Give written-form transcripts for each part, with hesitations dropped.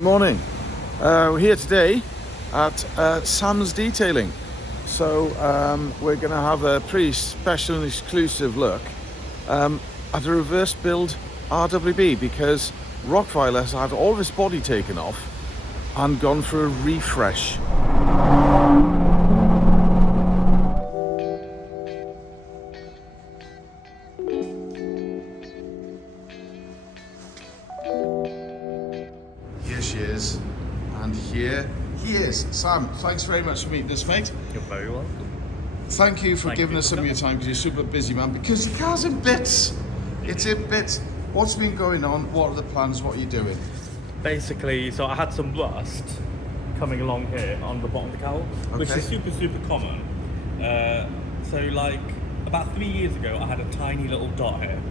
Morning. We're here today at Sam's Detailing. So we're going to have a pretty special and exclusive look at a reverse build RWB because Rokweiler has had all of its body taken off and gone for a refresh. Here she is, and here he is. Sam, thanks very much for meeting us, mate. You're very welcome. Thank you for giving us some of your time because you're super busy, man. Because the car's in bits. It's in bits. What's been going on? What are the plans? What are you doing? Basically, so I had some rust coming along here on the bottom of the cowl, which is super common. So like about 3 years ago, I had a tiny little dot here,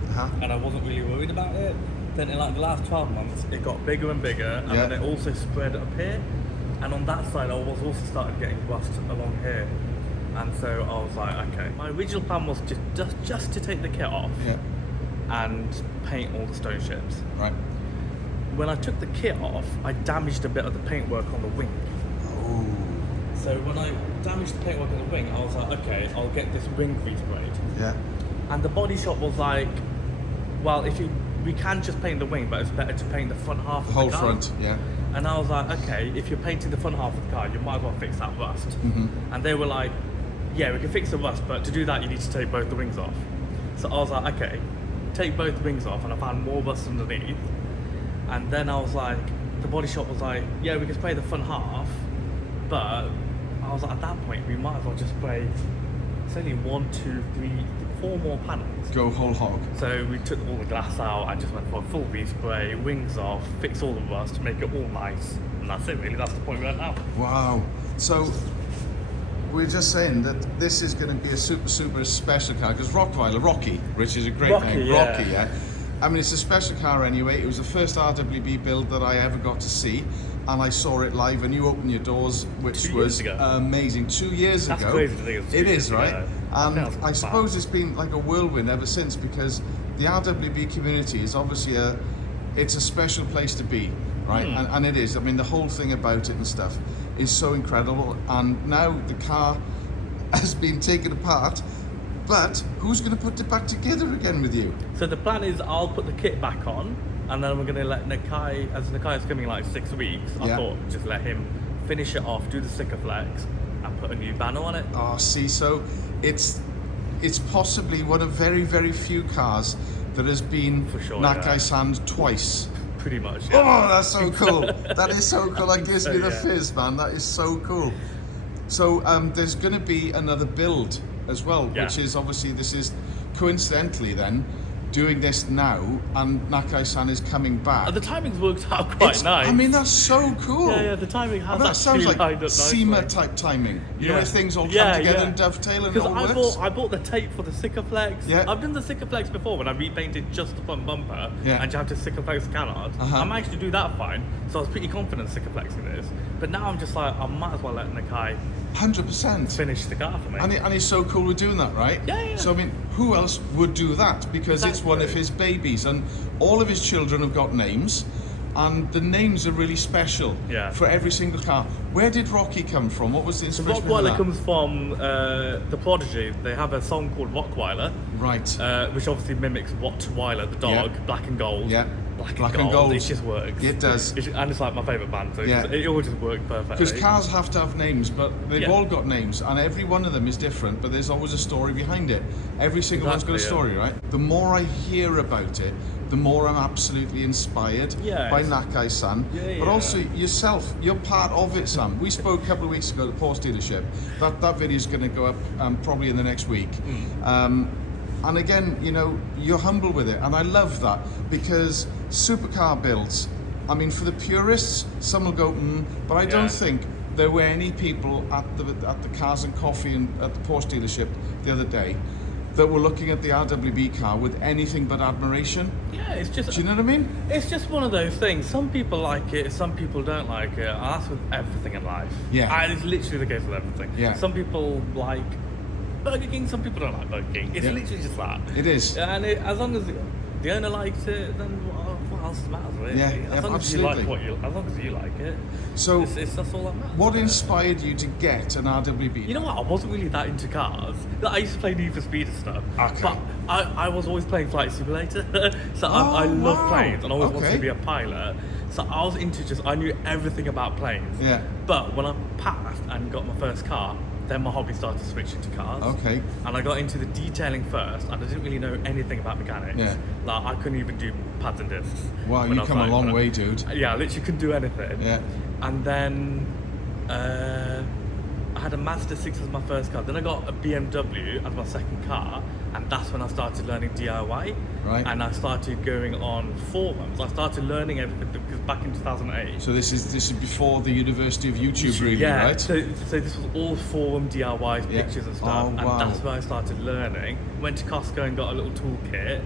and I wasn't really worried about it. Then in like the last 12 months, it got bigger and bigger, and then it also spread up here. And on that side, I was also started getting rust along here. And so I was like, okay. My original plan was just to take the kit off and paint all the stone ships. Right. When I took the kit off, I damaged a bit of the paintwork on the wing. Oh. So when I damaged the paintwork on the wing, I was like, okay, I'll get this wing resprayed. Yeah. And the body shop was like, well, we can just paint the wing, but it's better to paint the front half of the car. The whole front, yeah. And I was like, okay, if you're painting the front half of the car, you might as well fix that rust. And they were like, yeah, we can fix the rust, but to do that, you need to take both the wings off. So I was like, okay, take both the wings off, and I found more rust underneath. And then I was like, the body shop was like, yeah, we can spray the front half, but I was like, at that point, we might as well just spray, it's only 1, 2, 3, 4 more panels. Go whole hog. So we took all the glass out, I just went for a full respray, wings off, fix all the rust, make it all nice, and that's it really, that's the point we're at now. Wow. So we're just saying that this is going to be a super special car because Rokweiler, Rocky, which is a great name, Rocky, yeah. I mean, it's a special car anyway. It was the first RWB build that I ever got to see, and I saw it live, and you opened your doors, which was amazing. 2 years ago. That's crazy to think it's 2 It years is, right? ago. And I suppose it's been like a whirlwind ever since because the RWB community is obviously it's a special place to be, right? And it is. I mean, the whole thing about it and stuff is so incredible. And now the car has been taken apart. But who's going to put it back together again with you? So the plan is I'll put the kit back on, and then we're going to let Nakai, as Nakai's coming in like 6 weeks, I thought just let him finish it off, do the sticker flex, and put a new banner on it. Oh, see, so it's possibly one of very few cars that has been Nakai-san twice. Pretty much, Oh, that's so cool. That is so cool. That gives me the fizz, man. That is so cool. So there's going to be another build as well, which is obviously, this is coincidentally then doing this now, and Nakai-san is coming back. The timing's worked out quite nice. I mean, that's so cool. Yeah, the timing has that sounds like SEMA nicely. type timing. You know, where things all come together and dovetail and it all works. I bought the tape for the sticker flex. Yeah. I've done the sticker flex before when I repainted just the front bumper and you have to sticker flex canard. I managed to do that fine, so I was pretty confident sticker flexing this. But now I'm just like, I might as well let Nakai 100% finish the car for me. And he's so cool with doing that, right? Yeah. So I mean, who else would do that? Because it's one of his babies, and all of his children have got names, and the names are really special for every single car. Where did Rocky come from? What was the inspiration? Rokweiler comes from the Prodigy. They have a song called Rokweiler, right? Which obviously mimics Rottweiler, the dog, black and gold. Yeah. Black and gold. It just works. It does. And it's like my favourite band, so it all just worked perfectly. Because cars have to have names, but they've all got names, and every one of them is different, but there's always a story behind it. Every single one's got a story, right? The more I hear about it, the more I'm absolutely inspired by Nakai-san, but also yourself. You're part of it, Sam. We spoke a couple of weeks ago at the Porsche dealership. That video is going to go up probably in the next week. And again, you know, you're humble with it, and I love that because supercar builds, I mean, for the purists, some will go, but I don't think there were any people at the Cars and Coffee and at the Porsche dealership the other day that were looking at the RWB car with anything but admiration. Yeah, it's just... Do you know what I mean? It's just one of those things. Some people like it, some people don't like it. And that's with everything in life. Yeah. And it's literally the case with everything. Yeah. Some people like Burger King, some people don't like Burger King. It's literally just that. It is. And as long as the owner likes it, then what else matters, really. Yeah, as long as you like as long as you like it. So that's all that matters. what inspired you to get an RWB? You know what? I wasn't really that into cars. Like, I used to play Need for Speed and stuff. Okay. But I was always playing Flight Simulator. So I love planes and I always wanted to be a pilot. So I was I knew everything about planes. Yeah. But when I passed and got my first car, then my hobby started to switch into cars. Okay. And I got into the detailing first, and I didn't really know anything about mechanics. Yeah. Like, I couldn't even do pads and discs. Wow, you come a long way, dude. Yeah, I literally couldn't do anything. Yeah. And then I had a Mazda 6 as my first car. Then I got a BMW as my second car, and that's when I started learning DIY. Right. And I started going on forums. I started learning everything because back in 2008. So this is before the University of YouTube, really, yeah, right? so this was all forum DIY Yeah. pictures and stuff, Oh, wow. and that's where I started learning. Went to Costco and got a little toolkit,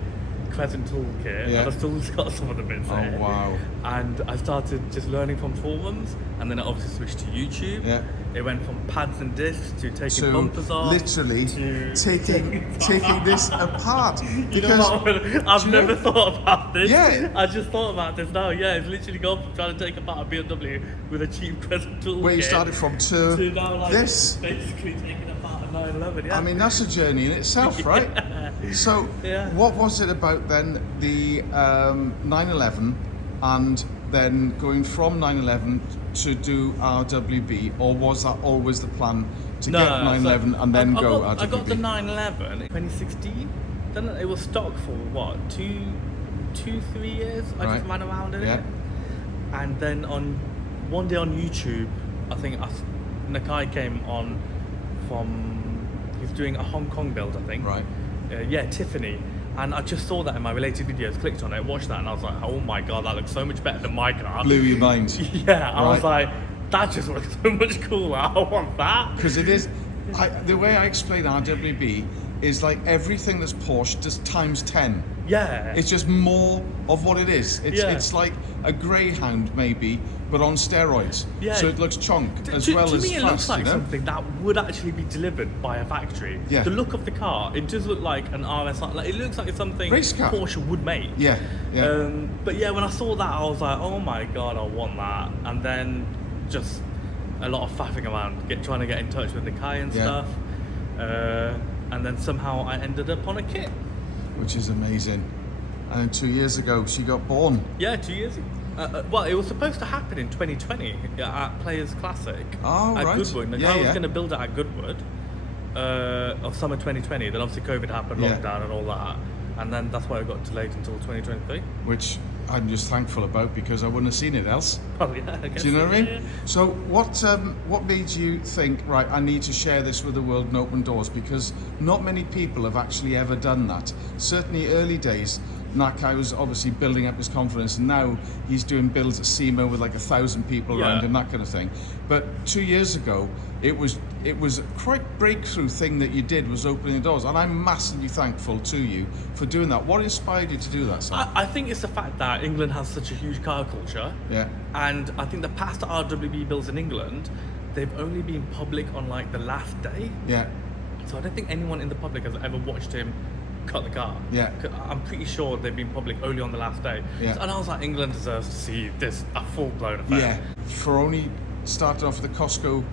Crescent toolkit, Yeah. and I've still got some of the bits there. Oh, wow. And I started just learning from forums, and then I obviously switched to YouTube. Yeah. It went from pads and discs to taking So bumpers off. literally to taking this apart. You know what? I've never thought about this. Yeah. I just thought about this now. Yeah, it's literally gone from trying to take apart a BMW with a cheap Crescent toolkit. Where you started from to now, like, this. basically taking apart a 911. Yeah. I mean, that's a journey in itself, right? So, Yeah. what was it about then the 911 and then going from 911 to do RWB, or was that always the plan to get 911 and then go RWB? I got the 911 in 2016. Then it was stock for what, 3 years? I Right. just ran around in Yeah. it. And then one day on YouTube, I think Nakai came on he's doing a Hong Kong build, I think. Right. Yeah, Tiffany. And I just saw that in my related videos, clicked on it, watched that, and I was like, oh my god, that looks so much better than my car. Blew your mind. Yeah, I was Right. like, that just looks so much cooler. I want that. Because it is, the way I explain RWB is like everything that's Porsche just times 10. Yeah. It's just more of what it is. Yeah. It's like a Greyhound maybe, but on steroids. Yeah. So it looks chunked as to well to as me, it fast, looks like you know? something that would actually be delivered by a factory. Yeah. The look of the car, it does look like an RS. Like, it looks like it's something Race car. Porsche would make. Yeah, yeah. But yeah, when I saw that, I was like, oh my god, I want that. And then just a lot of faffing around, trying to get in touch with Nakai and Yeah. stuff. And then somehow I ended up on a kit. Which is amazing. And 2 years ago, she got born. Yeah, 2 years ago. Well, it was supposed to happen in 2020 at Players Classic Oh, at right. Goodwood. The Yeah, guy was yeah. going to build it at Goodwood of summer 2020. Then obviously COVID happened, Yeah. lockdown and all that. And then that's why it got delayed until 2023. Which I'm just thankful about because I wouldn't have seen it else. Oh, yeah, I guess. Do you know what I mean? Yeah. So what made you think, right, I need to share this with the world and open doors? Because not many people have actually ever done that. Certainly early days, Nakai was obviously building up his confidence, and now he's doing builds at SEMA with like 1,000 people around Yeah. and that kind of thing. But 2 years ago, it was a quite breakthrough thing that you did, was opening the doors, and I'm massively thankful to you for doing that. What inspired you to do that, Sam? I think it's the fact that England has such a huge car culture. Yeah. And I think the past RWB builds in England, they've only been public on like the last day. Yeah. So I don't think anyone in the public has ever watched him cut the car. Yeah. 'Cause I'm pretty sure they've been public only on the last day. Yeah. And I was like, England deserves to see this, a full-blown affair. Yeah, for only starting off with the Costco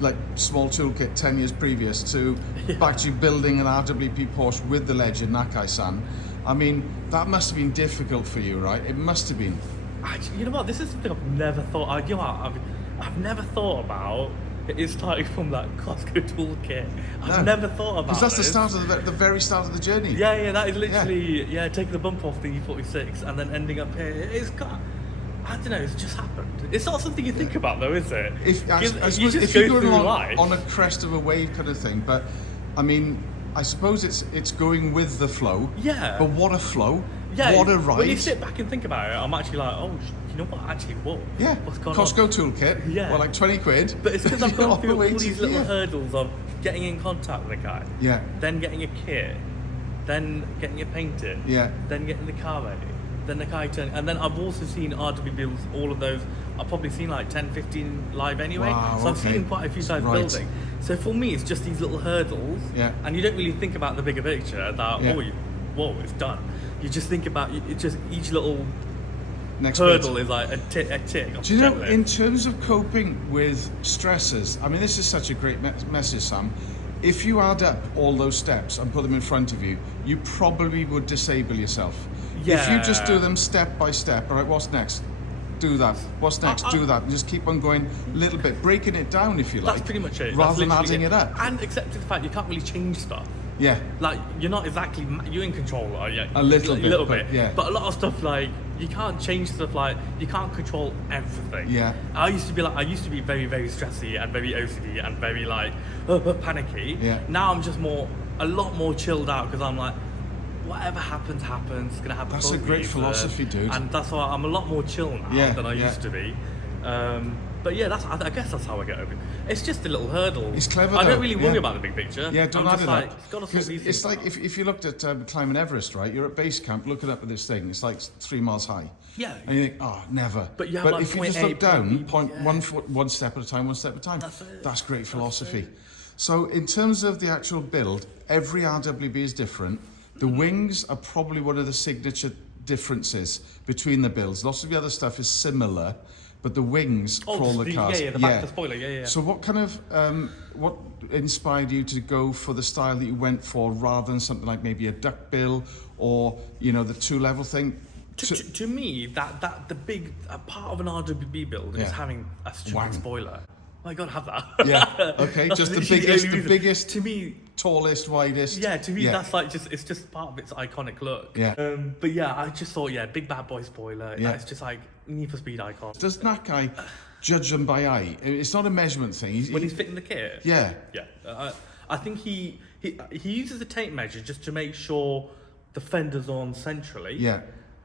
like small toolkit 10 years previous to back to building an RWB Porsche with the legend Nakai-san. I mean, that must have been difficult for you, right? It must have been. Actually, you know what? This is something I've never thought. You know what? I've never thought about. It is starting from that Costco toolkit. I've never thought about. Because that's the this. start of the very start of the journey. Yeah, that is literally taking the bump off the E46 and then ending up here. It's got, I don't know, it's just happened. It's not something you think about though, is it? I suppose You just if go you're through going life. on a crest of a wave kind of thing, but I mean, I suppose it's going with the flow. Yeah. But what a flow! Yeah, What a ride! when you sit back and think about it, I'm actually like, oh, you know what? Actually, whoa. Yeah. What's going Costco on? toolkit. Yeah. Well, like 20 quid. But it's because I've You know, gone through the way all to these little here. hurdles of getting in contact with a guy. Yeah. Then getting a kit. Then getting it painted. Yeah. Then getting the car ready. Then the guy turning. And then I've also seen RWB builds, all of those. I've probably seen like 10, 15 live anyway. Wow, so I've seen okay. them quite a few times Right. building. So for me, it's just these little hurdles. Yeah. And you don't really think about the bigger picture that, Yeah. whoa, it's done. You just think about it's just each little Next hurdle bit. is like a tick. Do you know, in terms of coping with stresses, I mean, this is such a great message, Sam. If you add up all those steps and put them in front of you, you probably would disable yourself. Yeah. If you just do them step by step, all right, what's next? Do that. What's next? Do that. And just keep on going a little bit, breaking it down, if you like. That's pretty much it. Rather than adding it up. And accepting the fact you can't really change stuff. Yeah. Like, you're not exactly, you're in control, yeah. A little bit, yeah. But a lot of stuff, like, you can't change stuff, like, you can't control everything. Yeah. I used to be very, very stressy and very OCD and very, like, panicky. Yeah. Now I'm just a lot more chilled out, because I'm like, whatever happens, it's gonna happen. That's a great philosophy, dude. And that's why I'm a lot more chill now than I used to be. But yeah, I guess that's how I get over it. It's just a little hurdle. It's clever. I don't really worry about the big picture. Yeah, don't add it up. It's got to sort these it's things like out. if you looked at climbing Everest, right? You're at base camp, looking up at this thing. It's like 3 miles high. Yeah. And you think, oh, never. But you have like if you point just A, look down, point B, one step at a time, one step at a time. That's it. That's great philosophy. So in terms of the actual build, every RWB is different. The wings are probably one of the signature differences between the builds. Lots of the other stuff is similar, but the wings for all the cars. Yeah, the back, the spoiler, yeah. So what kind of, what inspired you to go for the style that you went for rather than something like maybe a duckbill or, you know, the 2-level thing? To me, that the big part of an RWB build is having a stupid spoiler. Well, I gotta have that. Yeah. Okay. Just the biggest. To me, tallest, widest. Yeah. To me, that's like it's just part of its iconic look. Yeah. But yeah, I just thought big bad boy spoiler. Yeah. It's just like Need for Speed icon. Does that guy judge them by eye? It's not a measurement thing. When he's fitting the kit. Yeah. Yeah. I think he uses a tape measure just to make sure the fender's on centrally. Yeah.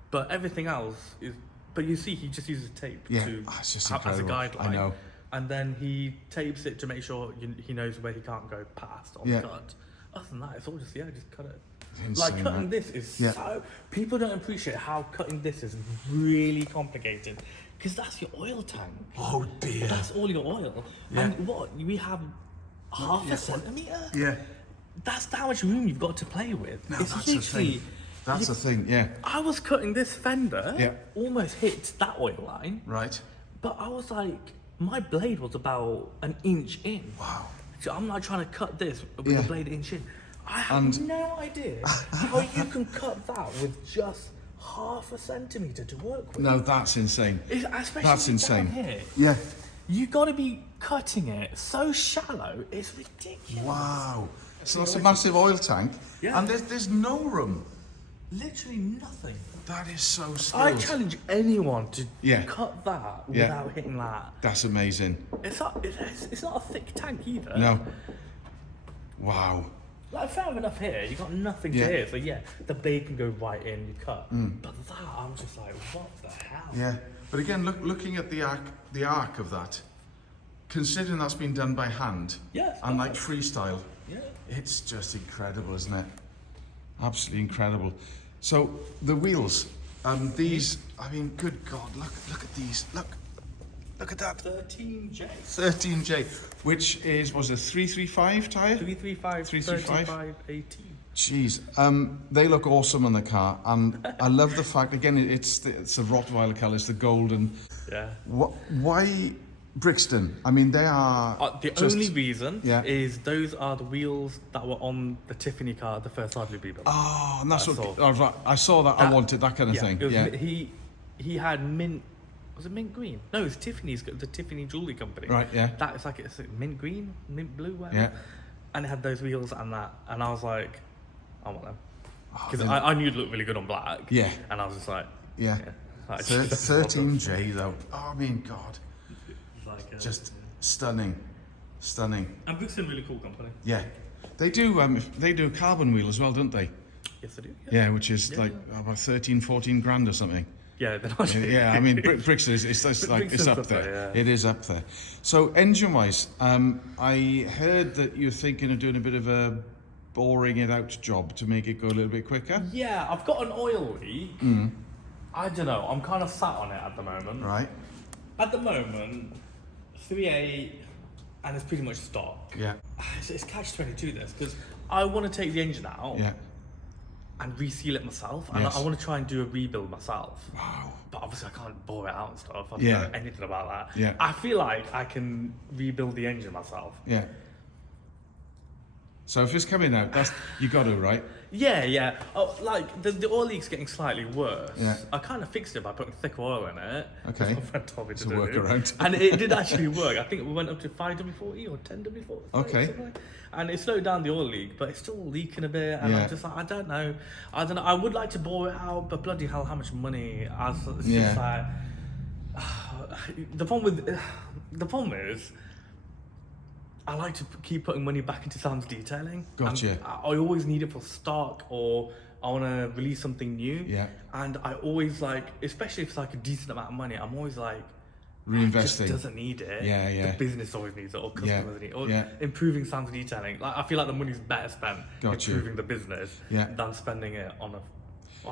But everything else is. But you see, he just uses tape it's just as a incredible. guideline. I know. And then he tapes it to make sure he knows where he can't go past or cut. Other than that, it's all just cut it. Insane, like cutting right? this is so. People don't appreciate how cutting this is really complicated, because that's your oil tank. Oh dear. That's all your oil. Yeah. And what we have half a centimeter. Yeah. That's how much room you've got to play with. No, It's that's the thing. That's the thing. Yeah. I was cutting this fender. Yeah. Almost hit that oil line. Right. But I was like, my blade was about an inch in. Wow. So I'm not trying to cut this with the blade inch in. I have no idea how you can cut that with just half a centimetre to work with. No, that's insane. Especially That's insane. down here. Yeah. You got to be cutting it so shallow, it's ridiculous. Wow. So that's a massive oil tank. Yeah. And there's no room. Literally nothing. That is so skilled. I challenge anyone to Yeah. cut that without hitting that. That's amazing. It's not a thick tank either. No. Wow. Like, I found enough here, you got nothing to here, so the blade can go right in, you cut. But that, I'm just like, what the hell? Yeah. But again, looking at the arc of that, considering that's been done by hand and like freestyle, it's just incredible, isn't it? Absolutely incredible. So the wheels, these, I mean, good God, look at these, look at that. 13J. 13J, which was a 335 tyre? 335, 35, 18. Jeez, they look awesome on the car, and I love the fact, again, it's the Rottweiler colour, it's the golden. Yeah. Why Brixton? I mean, they are the only reason is those are the wheels that were on the Tiffany car, the first RWB build. Oh, and that's what I saw that, I wanted that kind of thing. It was, he had mint. Was it mint green? No, it was Tiffany's, the Tiffany jewelry company. Right, yeah. That is like, it's like mint green, mint blue, whatever. Yeah. And it had those wheels and that, and I was like, I want them. Because I knew it looked really good on black. Yeah. And I was just like, yeah. 13J though. Oh, I mean, God. Like, just stunning. And Brixton, really cool company. Yeah. They do a carbon wheel as well, don't they? Yes, they do. Yeah, which is about 13, 14 grand or something. Yeah, they're not. Yeah, I mean, Brixton it's up there. It is up there. So engine-wise, I heard that you're thinking of doing a bit of a boring it out job to make it go a little bit quicker. Yeah, I've got an oil leak. I don't know. I'm kind of sat on it at the moment. Right. At the moment, 3.8, and it's pretty much stock. Yeah. It's catch-22 this, because I want to take the engine out. Yeah. and reseal it myself. And Yes. I want to try and do a rebuild myself. Wow. But obviously I can't bore it out and stuff. I don't Yeah. know anything about that. Yeah. I feel like I can rebuild the engine myself. Yeah. So if it's coming out, you got to, right? Yeah. Oh, like the oil leak's getting slightly worse. Yeah. I kind of fixed it by putting thick oil in it. Okay. My friend told me It's to a do. workaround. And it did actually work. I think we went up to 5W40 or 10W40. Okay. Something. And it slowed down the oil leak, but it's still leaking a bit. And Yeah. I'm just like, I don't know. I would like to bore it out, but bloody hell, how much money? It's Yeah. just like the problem is. I like to keep putting money back into Sam's detailing. Gotcha. I always need it for stock, or I want to release something new. Yeah. And I always like, especially if it's like a decent amount of money, I'm always like, Reinvesting. just doesn't need it. Yeah. The business always needs it, or customers need it, or Yeah. improving Sam's detailing. Like I feel like the money's better spent Got you. improving the business Yeah. than spending it on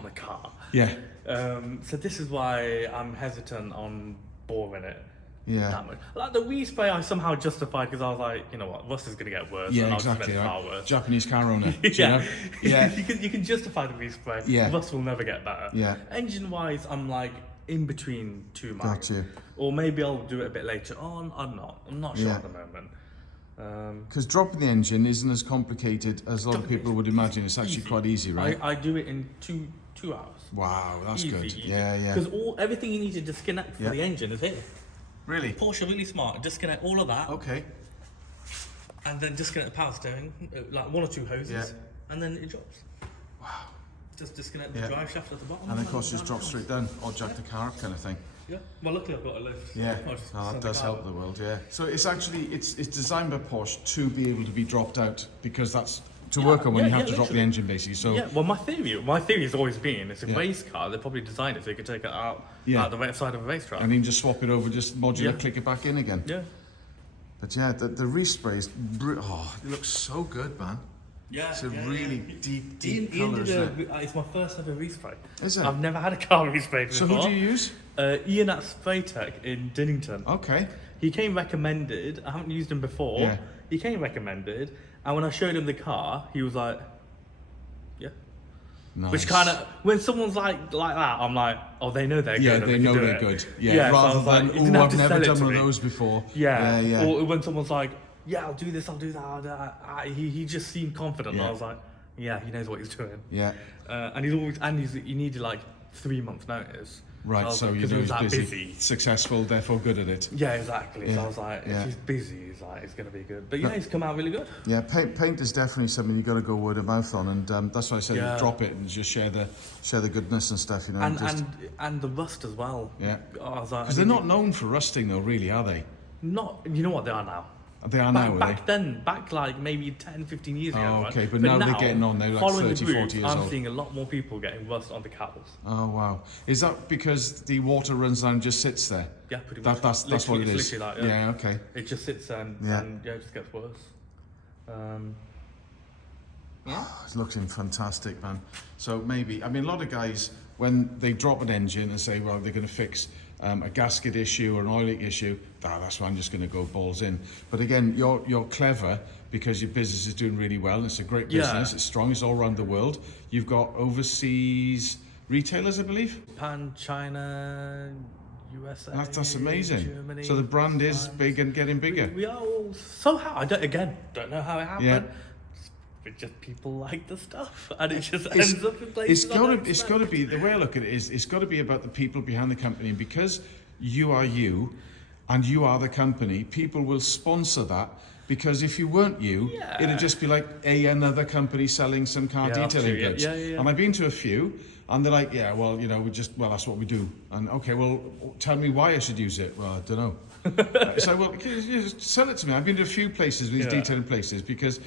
a car. Yeah. So this is why I'm hesitant on boring it. Yeah. That much. Like the respray, I somehow justified because I was like, you know what, rust is gonna get worse. Yeah, and exactly. I'll Right. far worse. Japanese car owner. do you Yeah, know? Yeah. you can justify the respray. Yeah. Rust will never get better. Yeah. Engine wise, I'm like in between two minds. Got you. Or maybe I'll do it a bit later on. I'm not sure Yeah. at the moment. Because dropping the engine isn't as complicated as a lot of people would imagine. It's actually quite easy, right? I do it in two hours. Wow, that's Easy, good. easy. Yeah. Because everything you need to disconnect for Yeah. the engine is here. Really? Porsche are really smart. Disconnect all of that. Okay. And then disconnect the power steering, like one or two hoses, Yeah. and then it drops. Wow. Just disconnect the Yeah. drive shaft at the bottom. And of course, just drop straight down or jack the car up kind of thing. Yeah. Well, luckily I've got a lift. Yeah, I'll just no, send that the does car help up. the world, yeah. So it's actually, it's designed by Porsche to be able to be dropped out because that's to work on when you have to drop the literally. engine basically. So Yeah. Well, my theory has always been it's a Yeah. race car. They probably designed it so you could take it out the right side of a racetrack. and then just swap it over, just modular, Yeah. click it back in again. Yeah. But yeah, the respray is, it looks so good, man. Yeah. It's a really deep Ian colour, did isn't it? it's my first ever respray. Is it? I've never had a car resprayed before. So who do you use? Ian at Spraytech in Dinnington. Okay. He came recommended. I haven't used him before. Yeah. He came recommended, and when I showed him the car, he was like, "Yeah." Nice. Which kind of, when someone's like that, I'm like, "Oh, they know they're good." Yeah, and they can know do they're it." good. Yeah, so I rather was like, than, you didn't have I've to never sell it done to one of me. those before. Yeah. Or when someone's like, "Yeah, I'll do this, I'll do that." He just seemed confident. And Yeah. I was like, "Yeah, he knows what he's doing." Yeah. And he needed like 3 months notice. Right, I was so like, you 'cause know he was he's that busy, successful, therefore good at it. Yeah, exactly. So Yeah, I was like, yeah. if he's busy, it's going to be good. But yeah, he's come out really good. Yeah, paint is definitely something you got to go word of mouth on, and that's why I said Yeah. drop it and just share the goodness and stuff, you know. And the rust as well. Yeah. I was like, Because they're not known for rusting though, really, are they? not. You know what they are now. They are now, are Back then, like maybe 10, 15 years ago. Oh, right? okay, but now they're getting on, they're like following 30, the group, 40 years I'm old. seeing a lot more people getting rust on the cowls. Oh wow! Is that because the water runs down and just sits there? Yeah, pretty much. That's what Literally, it is. it's literally that, Yeah. Okay. It just sits there and Yeah. it just gets worse. Yeah. It's looking fantastic, man. So maybe, I mean, a lot of guys, when they drop an engine and say, well, they're going to fix a gasket issue or an oil leak issue, that's why I'm just going to go balls in. But again, you're clever because your business is doing really well. It's a great business. Yeah. It's strong. It's all around the world. You've got overseas retailers, I believe. Japan, China, USA. That's amazing. Germany, So the brand is France. big and getting bigger. We are all somehow. I don't know how it happened. Yeah. But just people like the stuff, and it just ends up in It's places. got to be, the way I look at it is, it's got to be about the people behind the company, and because you are you and you are the company, people will sponsor that, because if you weren't you, Yeah. it'd just be like another company selling some car Yeah, that's detailing true, yeah, goods. yeah. And I've been to a few, and they're like, yeah, well, you know, that's what we do. And okay, well, tell me why I should use it. Well, I don't know. So, well, you just sell it to me. I've been to a few places, these Yeah. detailing places, because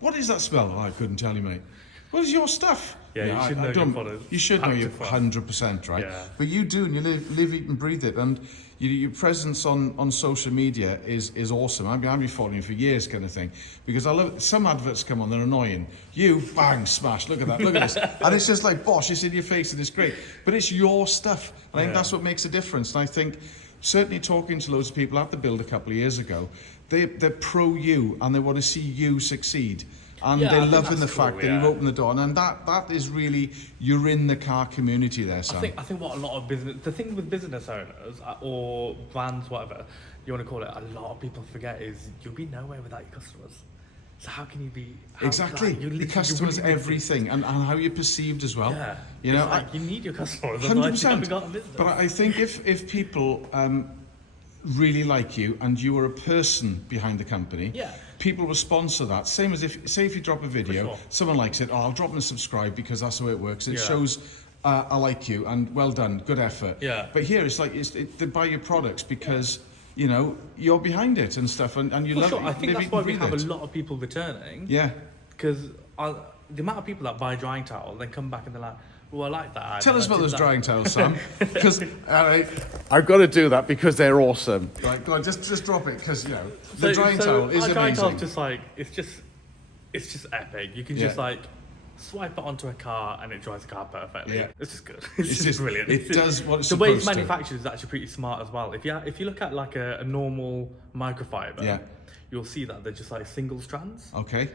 what is that smell? Oh, I couldn't tell you, mate. What is your stuff? Yeah, you should know your don't- product. You should know your Active one. 100%, right? Yeah. But you do, and you live, eat, and breathe it. And your presence on social media is awesome. I've been following you for years, kind of thing, because I love some adverts come on, they're annoying. You bang, smash. Look at that. Look at this. And it's just like Bosch. It's in your face, and it's great. But it's your stuff, and I think Yeah. that's what makes a difference. And I think certainly talking to loads of people at the build a couple of years ago, they're pro you, and they want to see you succeed. And Yeah, I they're think loving the that's fact cool, that yeah. you've opened the door, and that is really, you're in the car community there, Sam. I think what a lot of the thing with business owners or brands, whatever you want to call it, a lot of people forget is you'll be nowhere without your customers. So how can you be... Exactly. The customer's everything, and how you're perceived as well. Yeah. You know, It's like you need your customers. 100%. Got a business. But I think if people really like you and you are a person behind the company, Yeah. people will sponsor that. Same as if you drop a video, sure. someone likes it, I'll drop and subscribe because that's the way it works. It Yeah. shows I like you and well done, good effort. Yeah. But here it's like they buy your products because you know you're behind it and stuff, and you For love sure. it. I think live that's it, why we breathe have it. a lot of people returning. Yeah. Because the amount of people that buy drying towel, then come back and they're like, "Oh, I like that." Tell us about those drying towels, Sam. Because I've got to do that because they're awesome. right, go on, just drop it because you know the drying towel is our drying amazing. towel's just like it's just epic. You can Yeah. just like swipe it onto a car and it dries the car perfectly. Yeah. It's just good. It's just brilliant. it does what it's the way it's supposed to. manufactured is actually pretty smart as well. If you look at like a normal microfiber, Yeah. you'll see that they're just like single strands. Okay.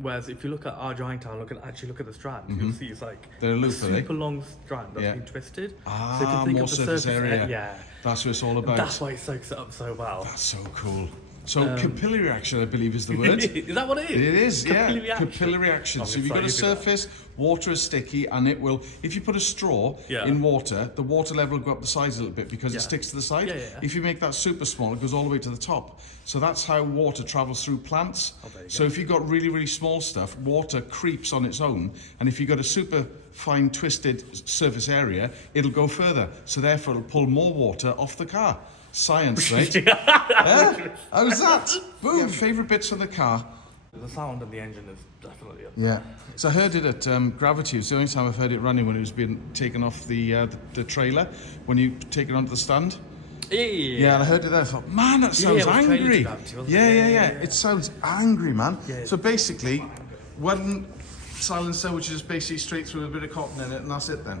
Whereas if you look at our drying towel, look at the strand, you'll see it's like They're a loose, are they? super long strand that's Yeah. been twisted. Ah, so if you think more of the surface area. yeah, That's what it's all about. that's why it soaks it up so well. That's so cool. So capillary action, I believe, is the word. Is that what it is? It is, Capillary yeah. action. Capillary action. I'm So if you've got a excited to do that. surface, water is sticky, and it will. If you put a straw Yeah. in water, the water level will go up the sides a little bit because Yeah. it sticks to the side. Yeah, yeah, yeah. If you make that super small, it goes all the way to the top. So that's how water travels through plants. there you So if you've got really, really small stuff, water creeps on its own, and if you've got a super fine twisted surface area, it'll go further. So therefore, it'll pull more water off the car. Science, right? How's that? Boom. Yeah, favourite bits of the car? The sound of the engine is definitely up. Yeah. So I heard it at Gravity. It's the only time I've heard it running when it was being taken off the trailer, when you take it onto the stand. Yeah, and I heard it there. I thought, man, that sounds it was trailer to angry. Gravity, wasn't Yeah, it? yeah, Yeah, yeah. It sounds angry, man. Yeah. So basically, one silencer which is basically straight through with a bit of cotton in it, and that's it then.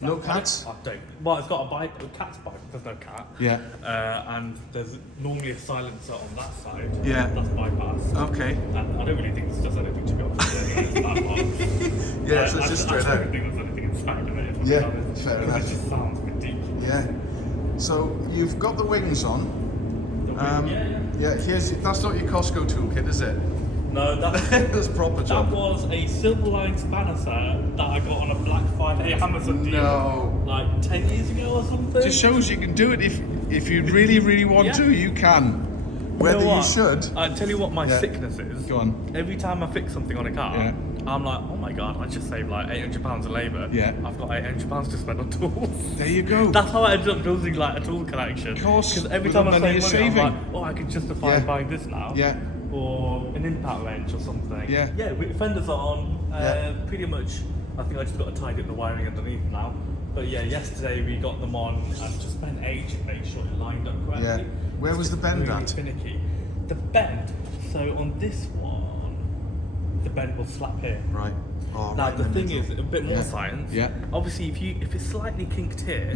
No cats? I don't. Well, it's got a cat's bike. There's no cat. Yeah. And there's normally a silencer on that side. Yeah. That's bypass. Okay. And I don't really think this does anything to be honest. It's that part. Yeah, so it's just straight I out. don't think there's anything inside of it. If I'm Yeah, being honest, fair because enough. It just sounds ridiculous. Yeah. So you've got the wings on. Yeah, that's not your Costco toolkit, is it? No, that's That's proper that job. was a Silverline spanner set that I got on a Black Friday Amazon deal. No. Like 10 years ago or something. Just shows you can do it if you really, really want Yeah. to, you can. Whether know you what? should. I tell you what my Yeah. sickness is. Go on. Every time I fix something on a car, Yeah. I'm like, oh my god, I just saved like £800 of labour. Yeah. I've got £800 to spend on tools. There you go. That's how I ended up building like a tool collection. Of course, Because every with time the I money save you're money, I'm saving. like, oh, I could justify Yeah. buying this now. Yeah. Or an impact wrench or something. Yeah. Yeah, with fenders are on. Yeah. Pretty much, I think I just got to tidy up the wiring underneath now. But yeah, yesterday we got them on and just spent ages to make sure it lined up correctly. Yeah. Where was the bend really at? Finicky. The bend. So on this one, the bend will slap here. Right. Oh, Now right the in thing middle. is a bit more Yeah. science. Yeah. Obviously, if it's slightly kinked here,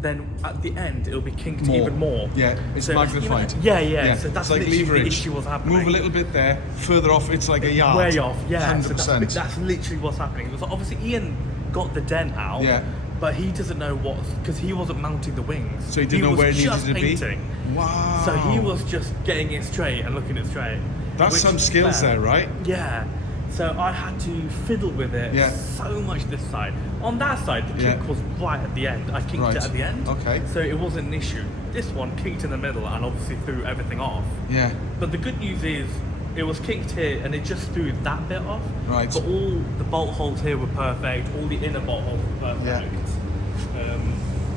then at the end it'll be kinked More. even more. Yeah, it's So, magnified. yeah. So that's it's like literally leverage. the issue was happening. Move a little bit there, further off, it's like a yard. Way off, yeah. 100%. So that's literally what's happening. So obviously Ian got the dent out, Yeah. but he doesn't know what, because he wasn't mounting the wings. So he didn't know was where it needed just to be? painting. Wow. So he was just getting it straight and looking it straight. That's which some is skills fair. there, right? Yeah. So I had to fiddle with it Yeah. so much this side. On that side, the kink Yeah. was right at the end. I kinked Right. it at the end. Okay. So it wasn't an issue. This one kinked in the middle and obviously threw everything off. Yeah. But the good news is, it was kinked here and it just threw that bit off. Right. But all the bolt holes here were perfect. All the inner bolt holes were perfect.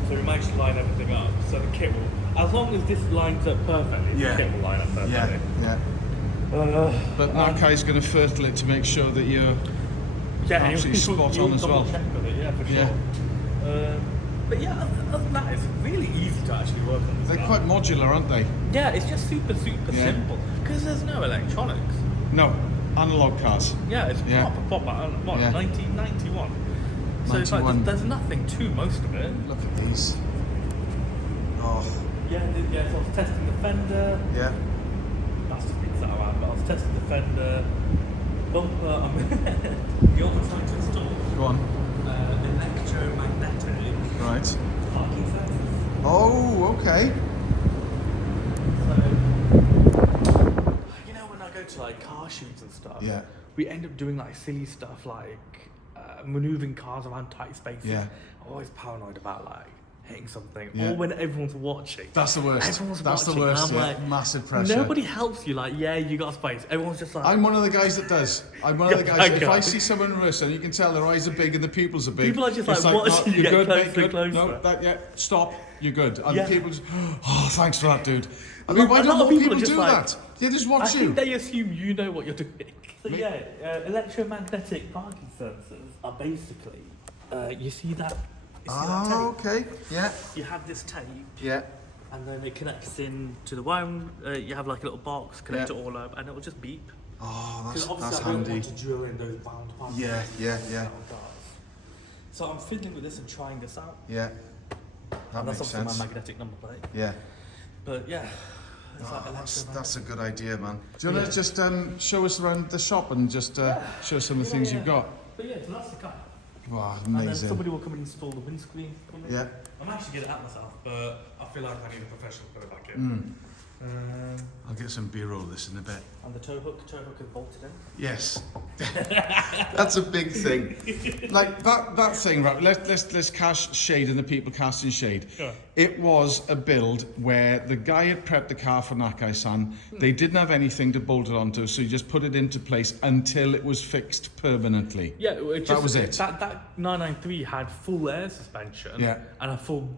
So we managed to line everything up. So the kit will, as long as this lines up perfectly, Yeah. the kit will line up perfectly. Yeah. Yeah. But Nakai's going to fertile it to make sure that you're absolutely spot on as well. Check with it, yeah, for Yeah. sure. But yeah, other than that, it's really easy to actually work on this They're car. quite modular, aren't they? Yeah, it's just super Yeah. simple. Because there's no electronics. No, analog cars. Yeah, it's Yeah. proper, what, Yeah. 1991? So it's like, 91. there's nothing to most of it. Look at these. Oh, Yeah, so I was testing the fender. yeah. That's the things that around, but I was testing the fender. bumper, the other trying to install Go on. electromagnetic Right. parking sensors. Oh, okay. So, you know, when I go to like car shoots and stuff, Yeah. we end up doing like silly stuff like maneuvering cars around tight spaces. Yeah. I'm always paranoid about like hitting something, Yeah. or when everyone's watching. That's the worst. Everyone's That's watching, the worst. and I'm Yeah. like, Massive pressure. nobody helps you. Like, yeah, you got space. Everyone's just like, I'm one of the guys that does. I'm one of the Yeah, guys. okay. If I see someone in reverse, and you can tell their eyes are big and the pupils are big. People are just it's like, watching you you're get good, closer mate, good. and closer. No, that, yeah, stop. You're good. And Yeah. people just, oh, thanks for that, dude. I A mean, lot- why a don't lot of more people people are just do like- that? They just I watch you. think they assume you know what you're doing. So yeah, electromagnetic parking sensors are basically, you see that? You see that tape? Okay. Yeah. You have this tape, Yeah. and then it connects in to the wiring. You have like a little box, connect Yeah. it all up, and it will just beep. Oh, Because that's obviously I don't handy. want to drill in those round parts. Yeah, yeah, yeah. So I'm fiddling with this and trying this out. Yeah. That And that's makes obviously sense. my magnetic number plate. Yeah. But yeah, it's like Oh, electromagnetic. that's a good idea, man. Do you want Yeah. to just show us around the shop and just show some of the things you've got? But yeah, so that's the car. Wow, And then amazing. somebody will come and install the windscreen for me. Yeah. I'm actually getting it out myself, but I feel like I need a professional to put it back in. I'll get some B-roll of this in a bit. And the tow hook is bolted in. Yes, that's a big thing. Like that thing, right? Let's cast shade and the people casting shade. Sure. It was a build where the guy had prepped the car for Nakai-san. They didn't have anything to bolt it onto, so he just put it into place until it was fixed permanently. Yeah, it just, That was it. That 993 had full air suspension. Yeah. And a full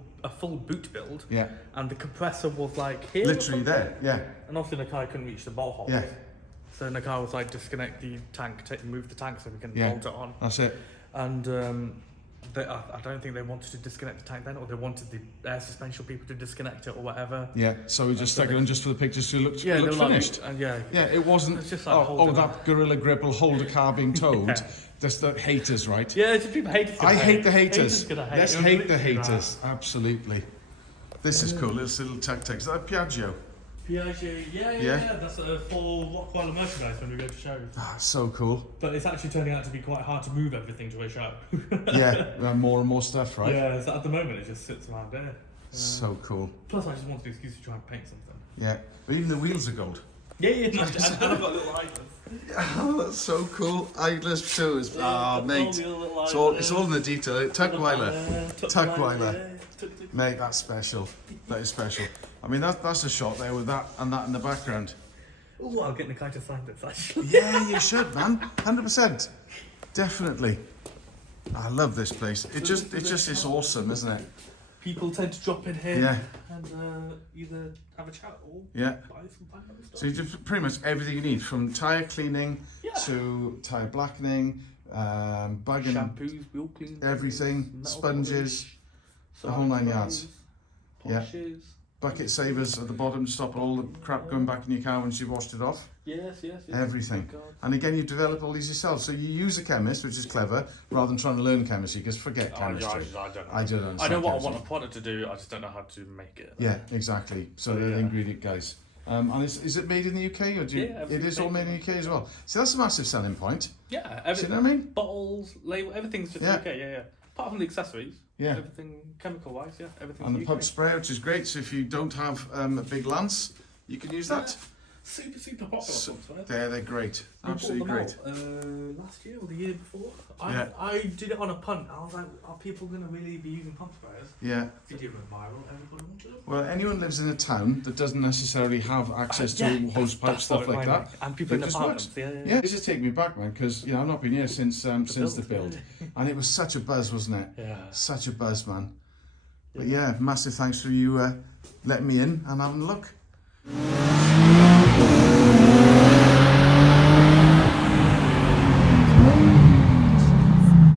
boot build. Yeah. And the compressor was like here. or Literally something. there. Yeah. And obviously Nakai couldn't reach the bolt holes. Yeah. So Nakai was like, disconnect the tank, move the tank so we can Yeah. bolt it on. That's it. And I don't think they wanted to disconnect the tank then, or they wanted the air suspension people to disconnect it or whatever. Yeah. So we just stuck it on just for the pictures to look Yeah, they were finished. like, and yeah. Yeah, it wasn't. It's just like oh, holding that Gorilla Grip will hold a car being towed. Yeah. That's the haters, right? Yeah, it's people hate it. I hate the haters. Haters gonna hate. Let's It was hate the literally haters. Absolutely. This is cool. This little tech. Is that a Piaggio? that. Piaggio, yeah. That's for Rokweiler merchandise when we go to shows. Ah, so cool. But it's actually turning out to be quite hard to move everything to a show. Yeah, more and more stuff, right? Yeah, so at the moment it just sits around there. So cool. Plus, I just wanted an excuse to try and paint something. Yeah, but even the wheels are gold. Yeah, and I've got little icons. Oh, that's so cool. Eyeless too. Is Yeah, mate. all the little It's all icons. in the detail. Tuckweiler. Tuckweiler. Yeah. Mate, that's special. That is special. I mean, that's a shot there with that and that in the background. Oh, I'll get Nakai to sign this actually. Yeah, you should, man. 100%. Definitely. I love this place. It's just awesome, isn't it? People tend to drop in here Yeah. and either have a chat or Yeah. buy some pineapple stuff. So you do pretty much everything you need, from tyre cleaning Yeah. to tyre blackening, bug and Shampoos, wheel cleaners, everything, metal sponges, polish, the whole 9 side yards. sprays, Yeah. polishes. Bucket savers at the bottom, stopping all the crap going back in your car once you've washed it off. Yes. Everything. Oh, God. And again, you develop all these yourself. So you use a chemist, which is clever, rather than trying to learn chemistry, because forget I chemistry. don't know. I don't I understand know what I chemistry. want a product to do, I just don't know how to make it. Yeah, exactly. So they're the ingredient guys. And is it made in the UK, or do you? Yeah, It everything's is all made in the UK as well. So that's a massive selling point. Yeah, See what I mean? bottles, label, everything's just Yeah. UK, yeah. Apart from the accessories, Yeah. everything chemical-wise, yeah, everything's And the UK. pub spray, which is great. So if you don't have a big lance, you can use that. Super popular So- pub spray. They're great. We bought Absolutely them great. out, last year or the year before. Yeah. I did it on a punt. I was like, are people going to really be using pump sprayers? Yeah. Video went viral, everybody wanted them. Well, anyone lives in a town that doesn't necessarily have access to Yeah, hose pipe that's stuff what like it that. might be. And people in it just apartments, works. yeah. Yeah, this is taking me back, man, because I've not been here since the build, and it was such a buzz, wasn't it? Yeah. Such a buzz, man. But yeah, massive thanks for you letting me in and having a look.